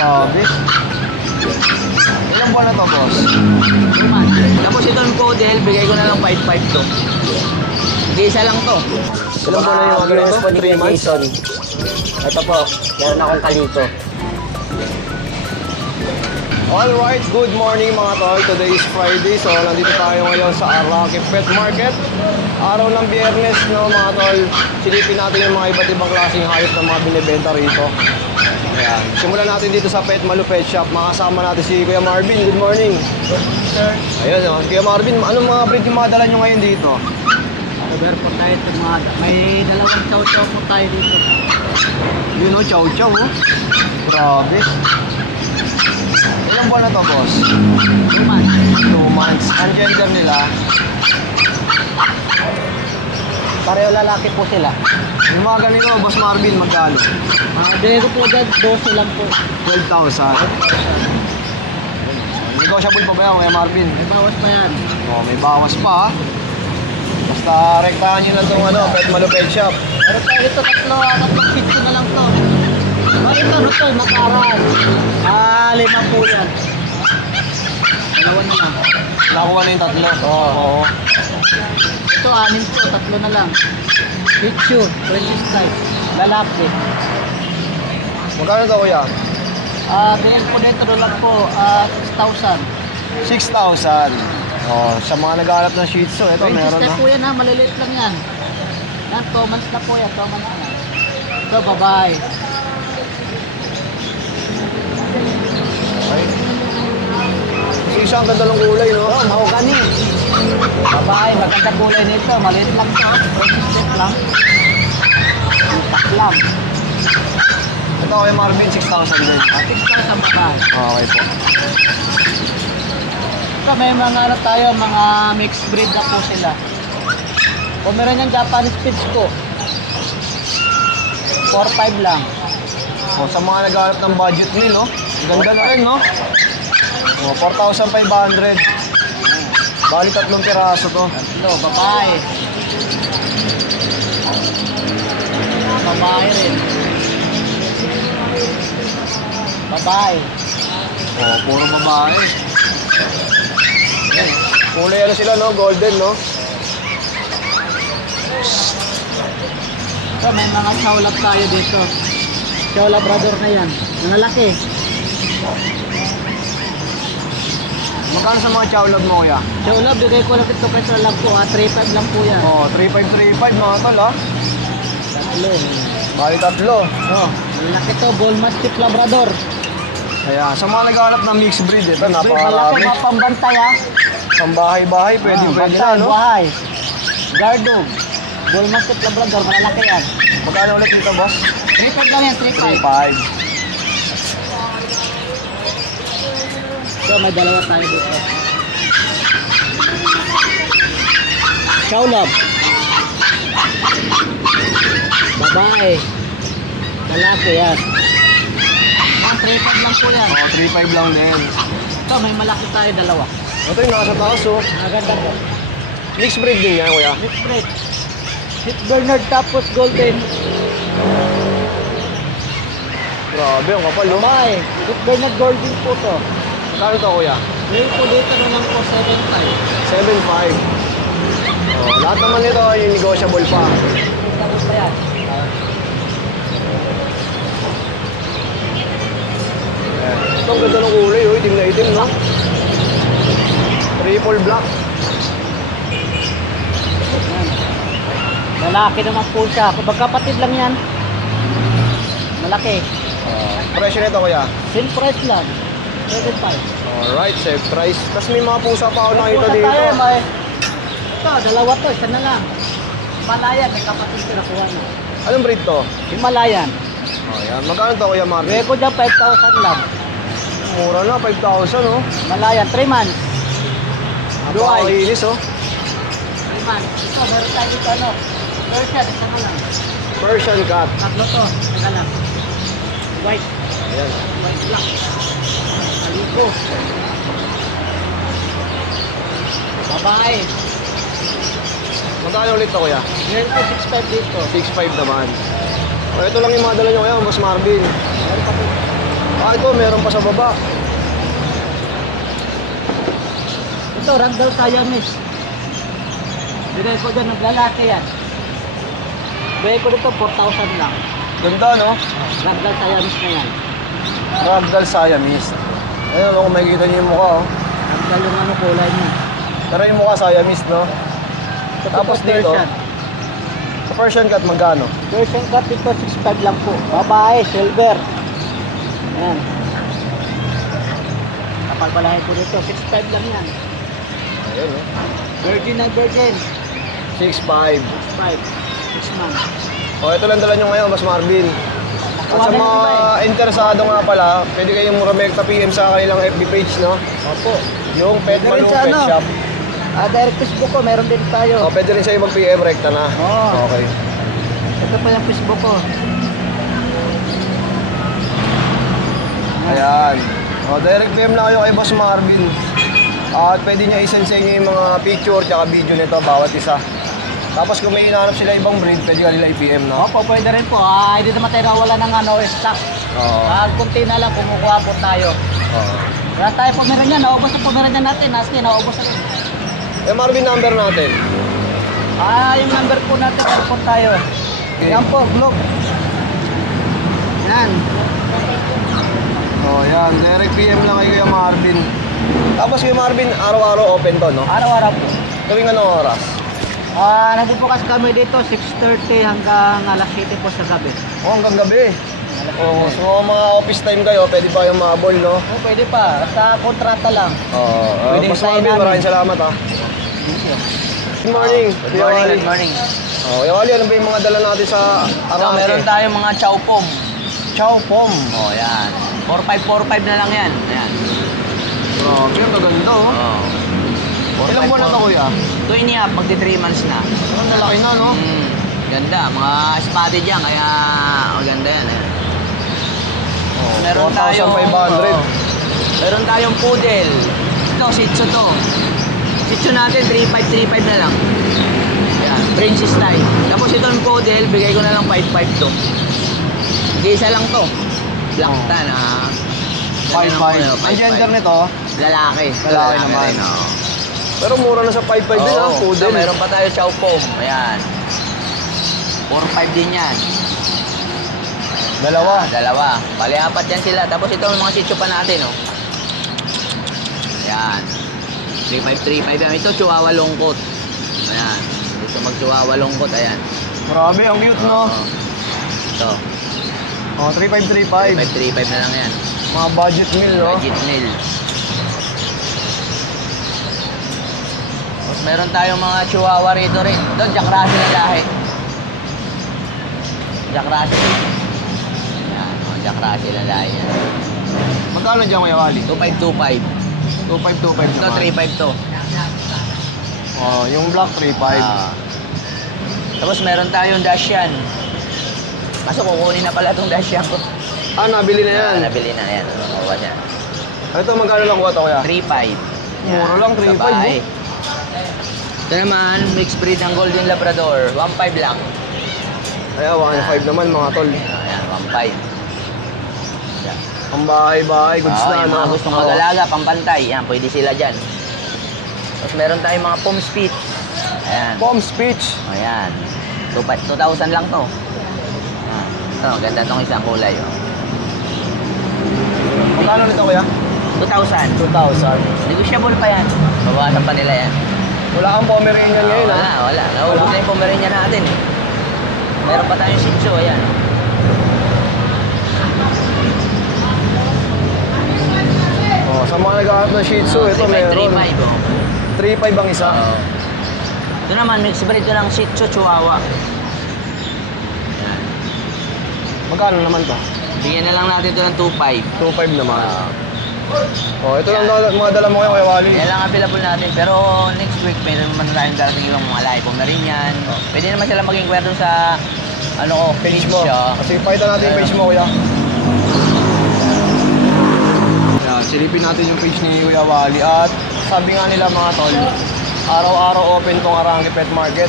Grabe. Ilang buwan na to, boss? 2 months. Tapos itong Poodle, bigay ko na lang 5.5 to. Isa lang to. Ilang buwan na yung ano Viewers ito? po ni 3 months? Jason. Ito po, meron akong kalito. Alright, good morning mga tol. Today is Friday, so nandito tayo ngayon sa Araki Pet Market. Araw ng Biyernes, no mga tol. Silipin natin yung mga iba't ibang klaseng hayop na mga binibenta rito. Ayan. Simulan natin dito sa Pet Malu Pet Shop. Makasama natin si Kuya Marvin. Good morning. Sir, Ayun, no. Kuya Marvin, anong mga breed yung mga dala nyo ngayon dito? over po tayo ito mga. May dalawang chow-chow po tayo dito. Yun o, chow chow oh. Grabe. Ilang buwan na to, boss? 2 months. 2 months. Ang gender nila? Pareho lalaki po sila. Yung mga ganito, boss Marvin, magkano? Bigay ko po dyan, 12 lang po. 12,000. Negotiable pa ba yan, Kuya Marvin? May bawas pa yan. Oh, may bawas pa ha. Basta rektahan nyo na itong ano, Pet Malu Pet Shop. Pero tayo ito, tatlong pizza na lang to. Ito, ito, makaran. 5 po yan. Dalawa na lang. Nakuha na yung tatlo. Oo. Ito, 6 po, 3 na lang. Picture, 20 stripes. Lalaki. Magkano to, Kuya? Bilhin po dito lang po, 6,000. 6,000. Oh, sa mga naghahanap ng Shih Tzu, ito 20 meron stripes na. po yan ha, maliliit lang yan. Yan, 2 months na po yan, 2 months na. Ito, babae. Okay. Isang ganda ng kulay, no? Ito, mahogany. Babae, maganda kulay nito, maliit lang ito. 20 stripes lang. Itak lang. Ito, Kuya Marvin, 6,000 din. 6,000 babae. Okay po. Ito, may mga ano tayo, mga mixed breed na po sila. Pomeranian Japanese Spitz ko. 4,500 lang. Oh, sa mga naghahanap ng budget meal, no? Ganda na rin, no? Oh, 4,500. Bali 3 piraso to. Tatlo, babae. Babae rin. Babae. Oh, puro babae. Kulay ano sila, no? Golden, no? Ito, may mga Chow-Lab tayo dito. Chow-Labrador na yan. Malalaki. Magkano sa mga Chow-Lab mo, Kuya? Chow-Lab, bigay ko lang ito peso lang po. 3,500 lang po yan. Oh, 3,535 mga tol, ha? Tatlo. Bali 3. Oh, malalaki to. Bull Mastiff Labrador. Kaya, sa mga naghahanap ng mixed breed, ito, Malaki, napakarami. mga pambantay ha. Pang bahay-bahay, pwede na, Bantay, no? buhay. Gardog. Bull Mastiff Labrador, malalaki yan. Magkano ulit dito, boss? 3,500 lang yan, 3,500. 3,500. So, may dalawa tayo dito. Chow-Lab. Babae. Lalaki yan. 3,500 lang po yan. Oh, 3,500 lang din. Ito, may malaki tayo, dalawa. Ito yung nasa taas, oh. Maganda po. Mixed breed din yan, Kuya. Mixed breed. Hit Bernard tapos golden. Grabe, ang kapal, no? Babae. Hit Bernard golden po to. Kano to, Kuya? Ngayon po dito na lang po 7,500. 7,500. Oh, lahat naman nito yung negotiable pa. Tapos pa yan. Ito ang ganda ng kulay, oh. Itim na itim, no? Triple black. Lalaki naman po siya. Kung magkapatid lang yan. Malaki. Presyo nito, Kuya? Same price lang. 7,500. Alright, safe price. Tapos may mga pusa pa ako nakita Pusa dito. tayo, ito, dalawa to. Isa na lang. Himalayan. May kapatid sila kuha na. Anong breed to? Himalayan. Oh, yan. Magkano to, Kuya Marvin? Bigay ko dyan 5,000 lang. Mura na, 5,000, oh. Himalayan. 3 months. Blue eyes. Napakainis, oh. 3 months. Ito, meron tayo dito ano. Persian. Isa na lang. Persian cat. Tatlo to. Isa lang. White. Ayan. White black. Kaliko. Babae. Magkano ulit to, Kuya? Meron ko 6,500 dito. 6,500 naman. Oh, ito lang yung mga dala nyo kaya, Boss Marvin. Meron pa dito. Ah, ito, meron pa sa baba. Ito, ragdoll Siamese. Bigay ko dyan ng lalaki yan. Bigay ko dito 4,000 lang. Ganda, no? Ragdoll Siamese na yan. Ragdoll Siamese. Ayun, kung makikita niyo yung mukha, oh. Ragdoll yung ano kulay niya. Pero yung mukha Siamese, no? Ito Tapos po, dito, Persian. sa Persian cat, magkano? Persian cat ito, 6,500 lang po. Babae, silver. Ayan. Kapalbalahin ko dito, 6,500 lang yan. Ayun, no? Virgin na virgin. 6'5". 5. 6 months. O, ito lang dala nyo ngayon, Mas Marvin. At sa Tawagan mga nyo ba interesado nga pala, pwede kayong rumekta PM sa kanilang FB page, no? Opo. Yung Pet Pwede rin Malung sa Pet ano? Shop. Direct Facebook ko, meron din tayo. O, pwede rin sa'yo mag-PM, rekta na. Oo. Okay. Ito pa yung Facebook ko. Ayan. O, direct PM lang kayo kay Boss Marvin. At pwede niya isend sa inyo yung mga picture tsaka video nito, bawat isa. Tapos kung may hinahanap sila ibang breed, pwede ka nila i-PM, no? Opo, pwede rin po. Hindi naman tayo nawala ng stock. Oo. Kunti na lang, kumukuha po tayo. Oo. Wala tayo Pomeranian, naubos ang Pomeranian natin. Nasty, naubos na rin. Eh, Marvin, number natin. Yung number po natin, ano po tayo? Okay. Yan po, Globe. Yan. O, yan. Direct PM lang kay Kuya Marvin. Tapos Kuya Marvin, araw-araw open to, no? Araw-araw po. Tuwing anong oras? Nagbubukas kami dito, 6:30 hanggang alas 7 po sa gabi. O, hanggang gabi. O, so mga office time kayo, pwede pa kayong mahabol, no? Pwede pa. Sa kontrata lang. Oo. Pwede Boss sign Marvin, namin. maraming salamat, ha. Good morning. Good Kuya morning, Wally. good morning. O, Kuya Wally, ano ba yung mga dala natin sa So, Arangke? meron tayong mga chow pom. Chow Pom. Oh, yan. 4,545 na lang yan. Ayan. Grabe, ang gaganda, oh. Oh. Ilang buwan na to, Kuya? 2 and a half, magti 3 months na. Ang lalaki na, no? Ganda, mga spotted yan, kaya maganda yan. Ayan. Oh, Meron tayong 4,500. Meron tayong poodle. Ito, Shih Tzu to. Shih Tzu natin, 3,535 na lang. Yan, princess style. Tapos itong poodle, bigay ko na lang 5,500 to. Isa lang to. Black Oh. tan, 5,500. Ang gender nito, Lalaki. Lalaki naman. oo. pero mura na sa 5,500 din, Oo. ah, poodle. So, meron pa tayo chow pom. Ayan. 4,500 din yan. Dalawa. Dalawa. Bali, 4 yan sila. Tapos ito ang mga sityo pa natin, oh. Ayan. 3,535 yan. Ito, chihuahua lungkot. Ayan. Gusto mag-chihuahua lungkot. Ayan. Grabe, ang cute, no? Oo. Ito. Oh, 3,535. 3,535 na lang yan. Mga budget meal, no? Budget meal. Tapos meron tayong mga chihuahua rito rin. Ito, Jack Russell na lahi. Jack Russell. Ayan, mga Jack Russell na lahi yan. Magkano dyan, Kuya Wally? 2,525. 2,525 Ito, naman. 3,500 to. Oh, yung black 3,500. Tapos meron tayong Dashan. Kaso kukunin na pala itong Dashan ko. Ah, nabili na yan. Nabili na yan. Kuha niya. Ito, magkano lang kuha to, Kuya? 3,500. Mura lang, 3,500, Babae. oh. Ito naman, mixed breed ng Golden Labrador. 1,500 lang. Kaya, 1,500 naman, mga tol. Ayan, 1,500. Ang bahay-bahay, goods na, Yung no? mga gustong mag-alaga, pampantay. Yan, pwede sila dyan. Tapos meron tayong mga Pom Spitz. Ayan. Pom speech. Ayan. 2,000 lang to. Ito, ganda tong isang kulay. Oh. Magkano nito, Kuya? 2,000. 2,000. Negotiable pa yan. Babawasan pa nila yan. Wala kang Pomeranian ngayon, ha? Wala. Naubos na yung Pomeranian natin. Meron pa tayong Shih Tzu. Ayan. Oh, sa mga nag-aarap ng Shih Tzu, ito meron. 3,500. Oh. 3,500 ang isa. Ito naman, mixed breed ito ng Shih Tzu Chihuahua. Ayan. Magkano naman to? Bigyan na lang natin ito ng 2,500. 2,500 naman. Oh, ito lang Yan. mga dala mo ngayon, Kuya Wally. Yan lang available natin. Pero next week, meron naman tayong darating yung mga lahi Pomeranian. Pwede naman sila mag-inquire dun sa Page mo. siya. Kasi pakita natin yung page mo, Kuya. Yan, silipin natin yung page ni Kuya Wally. At sabi nga nila mga tol, araw-araw open tong Arangke Pet Market.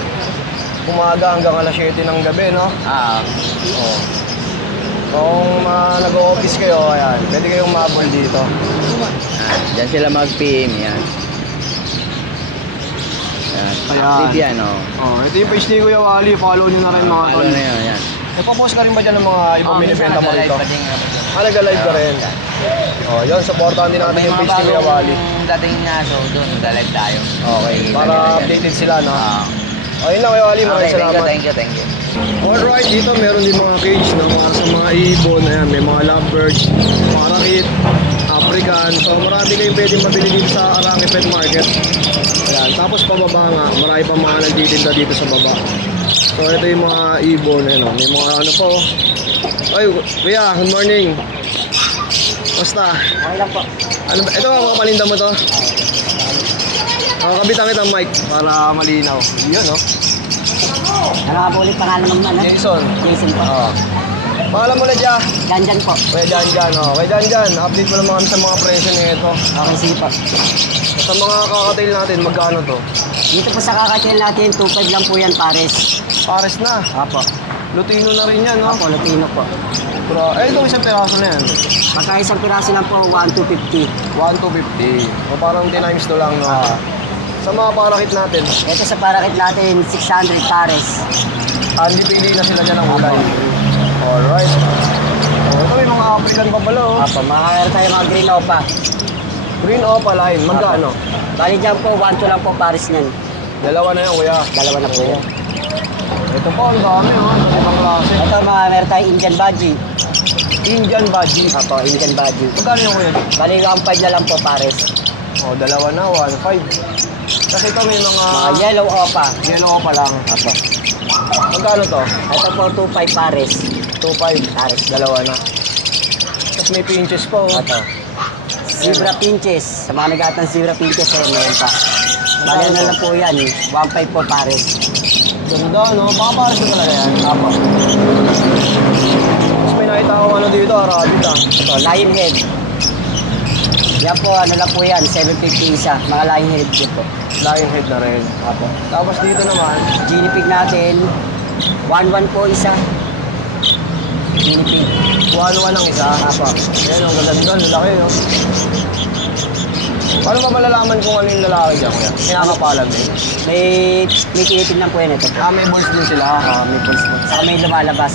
Umaga hanggang alas 7 ng gabi, no? Ah, Oh. Kung nag-o-office kayo, ayan, pwede kayong mabol dito. Diyan sila mag-PM yan. Yan. Ayan. Active yan, oh. Oh, ito yung page ni Kuya Wally. Follow nyo na rin mga Ano tol. na yun, yan. Nagpo-post ka rin ba dyan ng mga ibang binibenta mo rito? Nag-live Nag-live ka rin. Oh, yun, supportahan din natin yung page ni Kuya Wally. dating na, so doon, nag-live tayo. Okay, para updated sila, no? Ah. Oh, yun lang Kuya Wally, maraming Okay, salamat. thank you. Alright, dito meron din mga cage na para sa mga ibon. Ayan, may mga lovebirds, mga rakit, African. So marami kayong pwedeng mabili dito sa Araki Pet Market. Ayan, tapos pababa nga, marami pa mga nagtitinda dito sa baba. So ito yung mga ibon, ayan, oh. May mga ano po. Ay, kuya, good morning. Basta, Okay lang po. ano ba? Ito mga palinda mo to? Kabitan kita mic para malinaw. Yun, no? Ano nga po ulit pangalan ng ano? Jason. Jason po. Oo. Pangalan mo na dyan. Janjan po. Kuya Janjan, oh. Kuya Janjan, update mo naman kami sa mga presyo nito. Okay, sige po. Sa mga kakatail natin, magkano to? Dito po sa kakatiyan natin, 2.5 lang po yan pares. Pares na. Apo. Lutino na rin yan, no? Apo, Lutino po. Itong isang peraso na yan. Pagka isang piraso lang po, 1,250. 1,250. O parang 10 times to lang, no? Ah. Sa mga parakit natin, Ito sa parakit natin, 600 pares. hindi pili na sila dyan ng kulay. Alright. Ito may mga African pa pala, oh. Apo, makakayar tayo mga green opa. Green opaline, magkano? Bali dyan po, 1,2 lang po pares niyan. Dalawa na yan, kuya. Dalawa na po yan. Ito po, ang dami, oh. Ang ibang klase. Ito mga meron tayo Indian Budgie. Indian Budgie. Apo, Indian Budgie. Magkano yung kuya? Bali 1.5 na lang po pares. Oh, dalawa na, 1,500. Kasi ito may mga Mga yellow opa. yellow pa lang. Apo. Magkano to? Ito po, 2.5 pares. 2,500. Pares. Dalawa na. Tapos may pinches pa, oh. Ito. Zebra pinches. Sa mga nag-aat ng zebra pinches, meron pa. Bali na lang po yan. 1.5 po pares. Ganda, no? Pakapares na talaga yan. Apo. Tapos may nakita akong ano dito, Arabic, ah. Ito, lion head. Yan po, ano lang po yan, 750 isa. Mga lion head po. Lion head na rin. Apo. Tapos dito naman, Guinea pig natin, 1.1 po isa. Guinea pig. 1,100 ang isa. Apo. Ayan, ang gaganda, lalaki, no? Paano ba malalaman kung ano yung lalaki dyan, kuya? Kinakapalan eh. May tinitin lang po yan ito po. May balls din sila. May pulse po. Saka may lumalabas.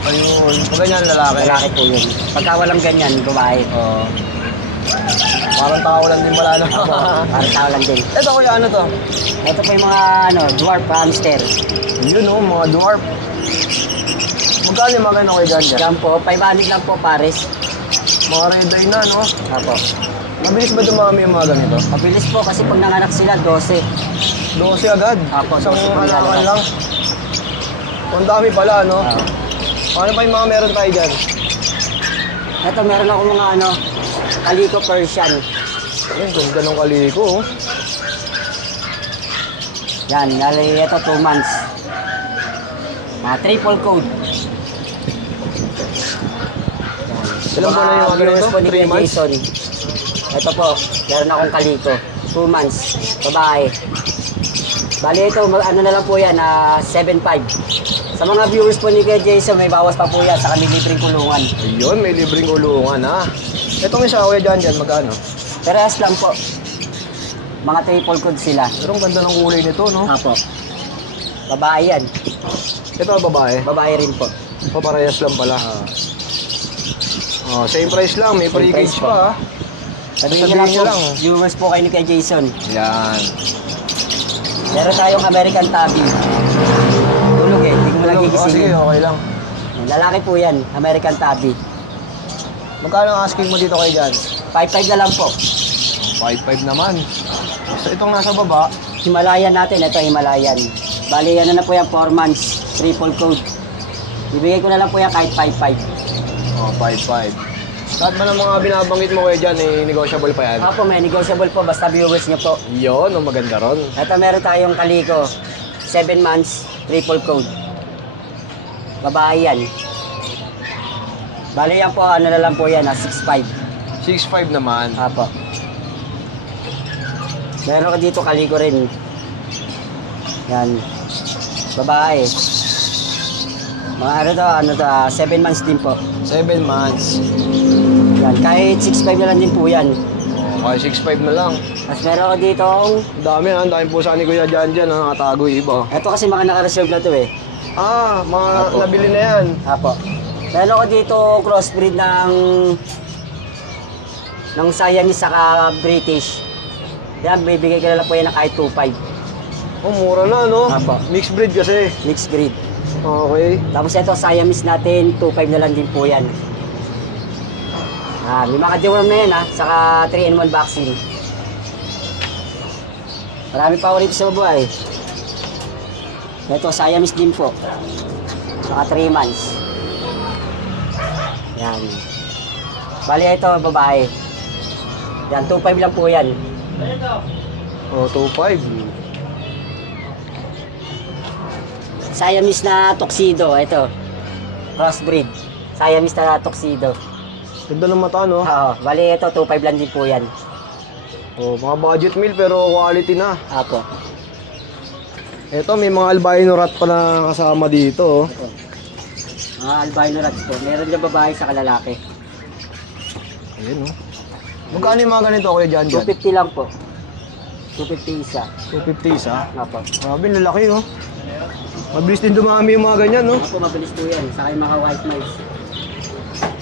Ayun, pag ganyan lalaki. Lalaki po yun. Pagka walang ganyan, babae. Oo. Parang tao lang din pala, no? Apo, parang tao lang din. Ito, kuya, ano to? Ito po yung mga dwarf hamster. Yun, oh, mga dwarf. Magkano yung mga ganun kay Ganja? Yan po, 500 lang po pares. Mga red eye na, no? Apo. Mabilis ba dumami yung mga ganito? Mabilis po kasi pag nanganak sila, 12. 12 agad. Apo, Isang 12 pag anakan lalabas. lang. Ang dami pala, no? Ah. Ano pa yung mga meron tayo dyan? Ito, meron ako mga Calico Persian. Ayun, ganda ng kaliko, oh. Yan, ito 2 months. Mga triple coat. Ilan po na yung mga viewers ganito? po ni 3 Kuya months? Jason. Ito po, meron akong Calico. 2 months, babae. Bali ito, ano na lang po yan, 7.5. Sa mga viewers po ni Kuya Jason, may bawas pa po yan sa kami libreng kulungan. Ayun, may libreng ulungan, ha? Itong isa, kuya dyan, magkano? Parehas lang po. Mga triple coat sila. Pero ang ganda ng kulay nito, no? Apo. Babae yan. Ito, babae. Babae rin po. Paparehas lang pala. Oh, same price lang, may Same free price cage po. pa, ha? Sabihin Sabihin niyo lang niyo po, lang. viewers po kayo ni Kuya Jason. Yan. Meron tayong American Tabby. Tulog eh, hindi ko mo Oh, sige, nagigisingin. okay lang. Lalaki po yan, American Tabby. Magkano ang asking mo dito kay Jan? 5.5 na lang po. 5.5 naman. So, itong nasa baba, Himalayan natin, ito Himalayan. Bali, ano na po yan, 4 months, triple coat. Ibigay ko na lang po yan kahit 5.5. oh, 5.5. Lahat ba ng mga binabanggit mo kay Jan, eh, negotiable pa yan? Ako may negotiable po, basta viewers niyo po. Yun, ang maganda ron. Ito meron tayong Calico, 7 months, triple coat. Babae yan. Bali yan po, ano na lang po yan, 6.5. 6.5 naman. Apo. Meron ka dito Calico rin. Yan. Babae. Mga ano to, 7 months din po. 7 months. Yan, kahit 6'5 na lang din po yan. Oh, kaya 6'5 na lang. Tapos meron ako dito, Ang dami na, ang dami po sa ni Kuya Jan dyan, nakatago yung iba. ito kasi mga naka-reserve na to eh. Ah, mga Apo. nabili na yan. Apo. Meron ako dito crossbreed ng Siamese saka British. Yan, bibigay ko na lang po yan ng kahit 2.5. Oh, mura na, no? Apo. Mixed breed kasi. Mixed breed. Okay. Tapos ito, Siamese natin, 2.5 na lang din po yan. May mga deworm na yan saka 3-in-1 vaccine. Marami pa ako rito sa babae. Ito, Siamese din po. Saka 3 months. Yan. Bali ito, babae. Yan, 2.5 lang po yan. Oh, 2.5. Siamese na tuxedo, ito. Crossbreed. Siamese na tuxedo. Ganda ng mata, no? Oo, bali ito, 2.5 lang din po yan. Oh, mga budget meal pero quality na. Apo. Ito, may mga albino rat pa na kasama dito, oh. Ito. Mga albino rats po. Meron dyan babae sa lalaki. Ayun, oh. Magkano yung mga ganito, Kuya Jan? 250 lang po. 250 isa. 250 isa. Apo. Grabe, lalaki, oh. Mabilis din dumami yung mga ganyan, no? Apo, mabilis po yan. Saka yung mga white mice.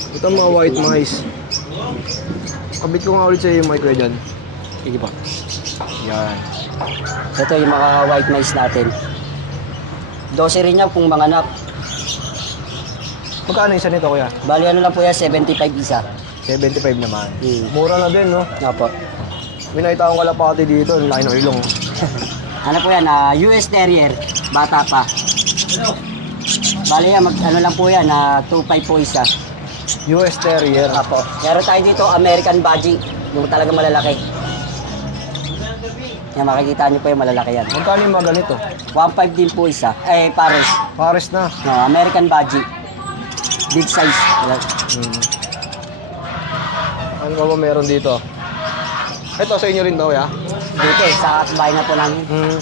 Ito mga white mice. Kabit ko nga ulit sa iyo, Mike, Kuya Jan. Sige po. Yan. Ito yung mga white mice natin. 12 rin yan kung mga anak. Magkano isa nito, Kuya? Bali ano lang po yan, 75 isa. 75 naman. Hmm. Mura na din, no? Apo. May nakita akong kalapati dito, ang laki ng ilong. Ano po yan, US Terrier. Bata pa. Bali yan, ano lang po yan, 2.5 po isa. US Terrier. Apo. Meron tayo dito, American Badgie. Yung talaga malalaki. Yan, makikita niyo po yung malalaki yan. Magkano yung mga ganito? 1.5 din po isa. Pares. Pares na. No, American Badgie. Big size. Hmm. Ano ba meron dito? Ito sa inyo rin daw, ya? Dito, sa bahay na po namin. Hmm.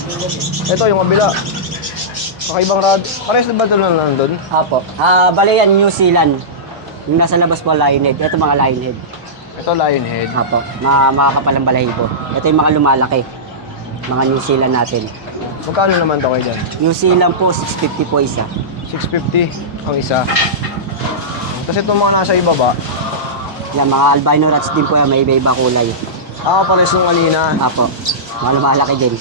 Ito yung kabila. Kakaibang rad. Pares na ba ito na nandun? Apo. Bali yan, New Zealand. Yung nasa labas po, lionhead. Ito mga lionhead. Ito lionhead. Apo. Mga kapalang balahibo. Ito yung mga lumalaki. Mga New Zealand natin. Magkano naman to kayo dyan? New Zealand po, 650 po isa. 650 ang isa. Kasi itong mga nasa ibaba, Yan, mga albino rats din po yan. May iba-iba kulay. pares nung kanina. Apo. Mga lumalaki din.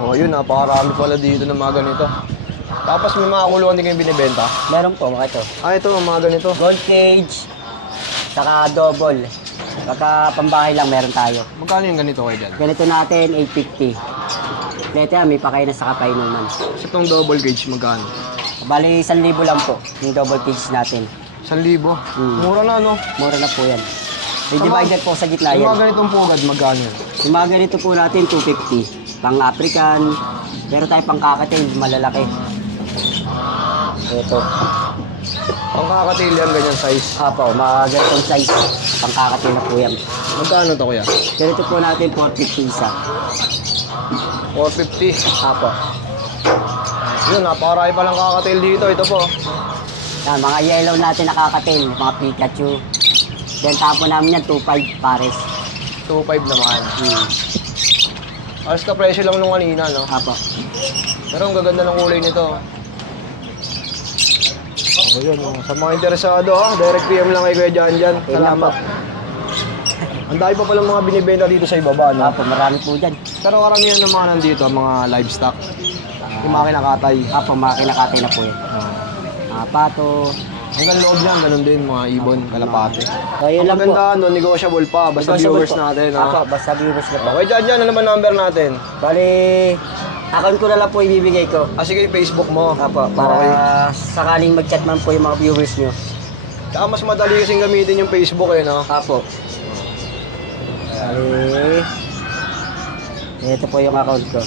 Oh, yun, napakarami pala dito ng mga ganito. Tapos may mga kulungan din kayong binibenta. Meron po, mga ito. Ah, ito, mga ganito. Gold cage. Saka double. Pagka pambahay lang meron tayo. Magkano yung ganito kayo dyan? Ganito natin, 850. Dito yan, may pakain na sa kapainuman. Kasi itong double gauge, magkano? Bali, 1,000 lang po yung double cage natin. 1,000. Mura na, no? Mura na po yan. May divider po sa gitna Yung mga yan. ganitong pugad, magkano yun? Yung mga ganito po natin, 250. Pang African. Pero tayo pang kakatail, malalaki. Ito. Ang kakatail yan, ganyan size. Apo, mga ganitong size. Pang kakatail na po yan. Magkano to, kuya? Ganito po natin, 450 isa. 450. Apo. Yun, napakarami palang kakatail dito. Ito po. Yan, mga yellow natin na kakatail, mga Pikachu. Then tapo namin yan, 2.5 pares. 2.5 naman. Alas ka presyo lang nung kanina, no? Apo. Pero ang gaganda ng kulay nito. Oh, yun. Oh. Sa mga interesado, direct PM lang kay Kuya Jan Jan. Salamat. Ang dami pa palang mga binibenta dito sa ibaba, no? Apo, marami po dyan. Pero karamihan ng mga nandito, mga livestock. Yung mga kinakatay. Apo, mga kinakatay na po yan. Mga pato. Hanggang loob niyan, ganun din, mga ibon, kalapate. So, yun Ang lang po. maganda, no, negotiable pa. Basta Negotiable viewers po. natin, Apo, ha? basta viewers na po. Okay, Jan Jan, ano naman number natin? Bali, account ko na lang po ibibigay ko. Ah, sige, Facebook mo. Apo, para Okay. sakaling mag-chat man po yung mga viewers nyo. Tsaka mas madali kasing gamitin yung Facebook, eh, no? Apo. Bali, ito po yung account ko.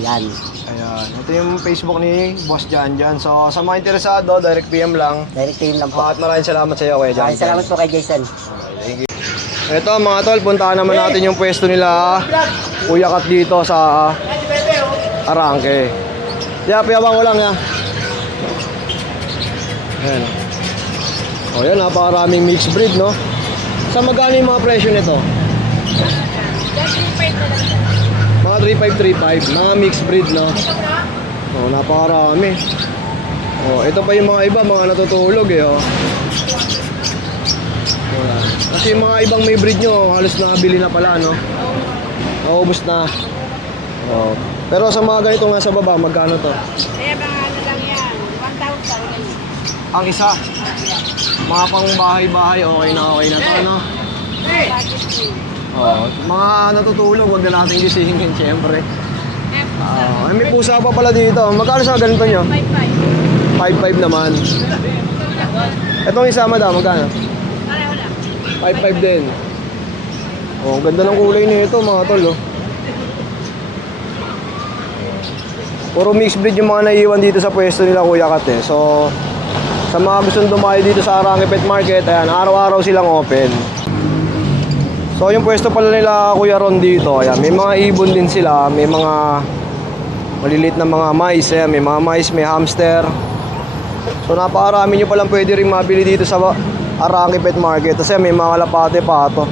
Yan. Ayan. Ito yung Facebook ni Boss Jan Jan. So, sa mga interesado, direct PM lang. Direct team lang po. At maraming salamat sa iyo, Kuya Jan Maraming salamat po kay Jason. Thank you. Ito mga tol, puntahan naman natin yung pwesto nila Kuya Kat dito sa Arangke. Piyabang ko lang ya. Ayan. O yan, napakaraming mixed breed, no? Sa magkano yung mga presyo nito? Mga 3535, mga mixed breed, no? O, napakarami. O, ito pa yung mga iba, mga natutulog eh, oh. Wala. Kasi yung mga ibang may breed nyo, halos nabili na pala, no? Naubos na. O. Pero sa mga ganito nga sa baba, magkano to? Kaya bang ano lang yan, 1,000 ganyan. Ang isa. Mga pang bahay-bahay, okay na to, no? Budget free. Oo. Mga natutulog, wag na natin gisingin, syempre. Ay, may pusa pa pala dito. Magkano sa ganito nyo? 5,500. 5.5 naman. Etong isa, madam, magkano? Pareho lang. 5.5 din. Oh, ang ganda ng kulay nito, mga tol, oh. Puro mixed breed yung mga naiiwan dito sa pwesto nila, Kuya Kat, eh. So, sa mga gustong dumayo dito sa Arangke Pet Market, ayan, araw-araw silang open. So, yung pwesto pala nila, Kuya Ron, dito, ayan, may mga ibon din sila, may mga maliliit na mga mais, ayan, may mga mais, may hamster. So, napakarami nyo palang pwede rin mabili dito sa Arangke Pet Market. Kasi may mga kalapate pa ito.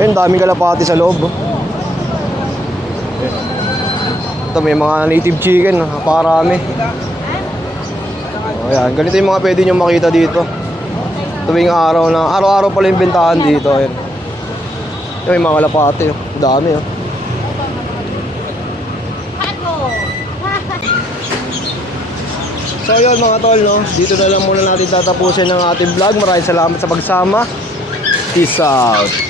Ayun, daming kalapate sa loob, oh. Ito, may mga native chicken, napakarami. O yan, ganito yung mga pwede nyo makita dito. Tuwing araw na, araw-araw pala yung bentahan dito. Ayan. Yung may mga kalapate, oh. Dami, oh. So yun mga tol, no? Dito na lang muna natin tatapusin ang ating vlog. Maraming salamat sa pagsama. Peace out.